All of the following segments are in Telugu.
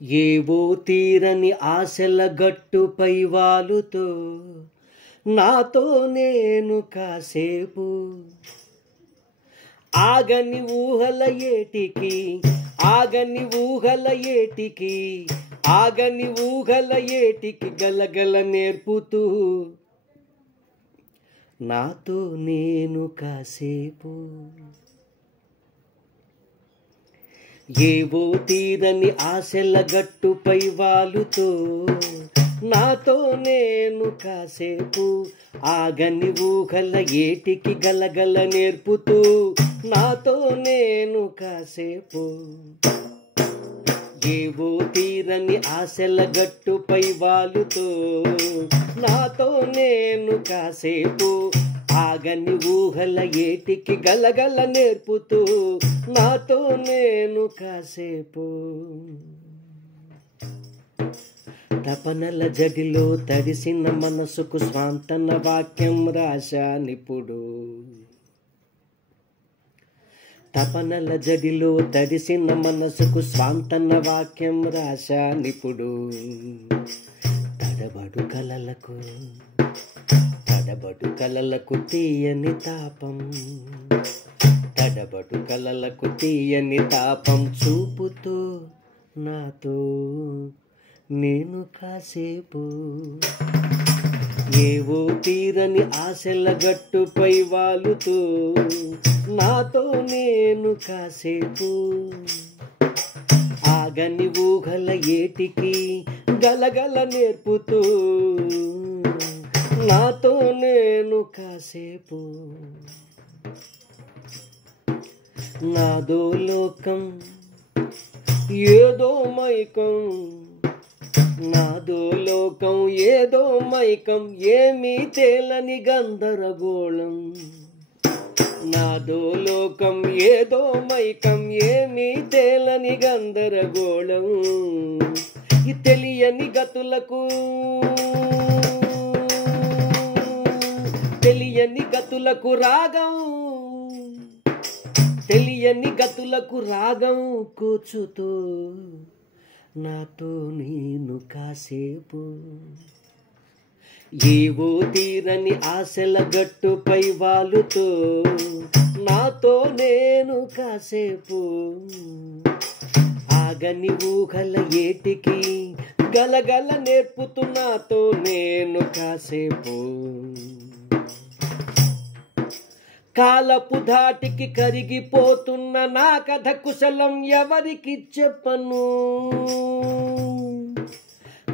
ఏవో తీరని ఆశల గట్టుపై వాలుతో నాతో నేను కాసేపు ఆగని ఊహల ఏటికి ఆగని ఊహల ఏటికి ఆగని ఊహల ఏటికి గలగల నేర్పుతూ నాతో నేను కాసేపు ఏవో తీరని ఆశల గట్టుపై వాలుతో నాతో నేను కాసేపు ఆగని ఊహల ఏటికి గలగల నేర్పుతూ నాతో నేను కాసేపు ఏవో తీరని ఆశల గట్టుపై వాలుతో నాతో నేను కాసేపు ఆగని ఊహల ఏటికి గలగల నేర్పుతూ నాతో నేను కాసేపు తపనల జడిలో తడిసిన మనసుకు స్వాంతన వాక్యం రాశానిప్పుడు తపనల జడిలో తడిసిన మనసుకు స్వాంతన వాక్యం రాశానిప్పుడు తడబడు కలలకు తీయని తాపం తడబడు కలలకు తీయని తాపం చూపుతూ నాతో నేను కాసేపు ఏవో తీరని ఆశల గట్టుపై వాలుతూ నాతో నేను కాసేపు ఆగని ఊహల ఏటికి గలగల నేర్పుతూ నాతో నేను కాసేపు నాదో లోకం ఏదో మైకం నాదో లోకం ఏదో మైకం ఏమీ తేలని గందరగోళం నాదో లోకం ఏదో మైకం ఏమీ తేలని గందరగోళం ఈ తెలియని గతులకు రాగం తెలియని గతులకు రాగం కూర్చుతూ నాతో నేను కాసేపు ఏవో తీరని ఆశల గట్టుపై వాలుతో నాతో నేను కాసేపు ఆగని ఊహల ఏటికి గలగల నేర్పుతూ నాతో నేను కాసేపు కాలపు ధాటికి కరిగిపోతున్న నా కథ కుశలం ఎవరికి చెప్పను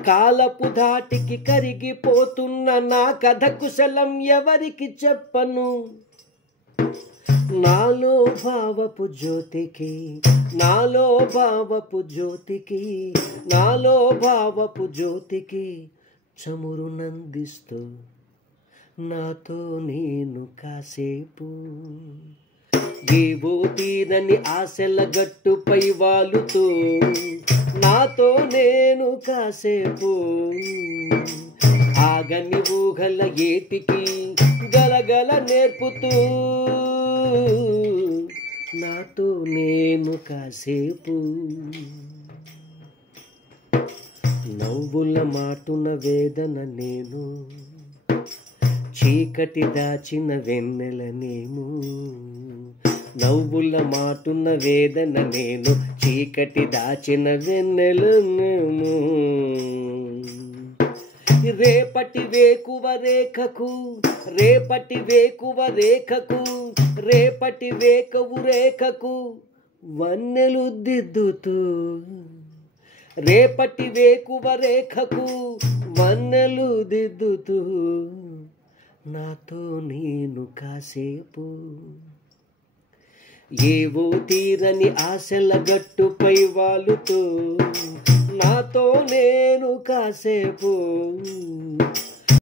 కాలపు ధాటికి కరిగిపోతున్న నా కథ కుశలం ఎవరికి చెప్పను నాలో భావపు జ్యోతికి నాలో భావపు జ్యోతికి నాలో భావపు జ్యోతికి చమురు నందిస్తూ నాతో నేను కాసేపు ఏవో తీరని ఆశల గట్టుపై వాలుతూ నాతో నేను కాసేపు ఆగని ఊహల ఏటికి గలగల నేర్పుతూ నాతో నేను కాసేపు నవ్వుల మాటున వేదన నేను చీకటి దాచిన వెన్నెలనేమో నవ్వుల మాటున్న వేదన నేను చీకటి దాచిన వెన్నెలనేమో రేపటి వేకువ రేఖకు రేపటి వేకువ రేఖకు రేపటి వేకవు రేఖకు వన్నెలు దిద్దుతూ రేపటి వేకువ రేఖకు వన్నెలు దిద్దుతూ నాతో నేను కాసేపు ఏవో తీరని ఆశల గట్టుపై వాలుతో నాతో నేను కాసేపు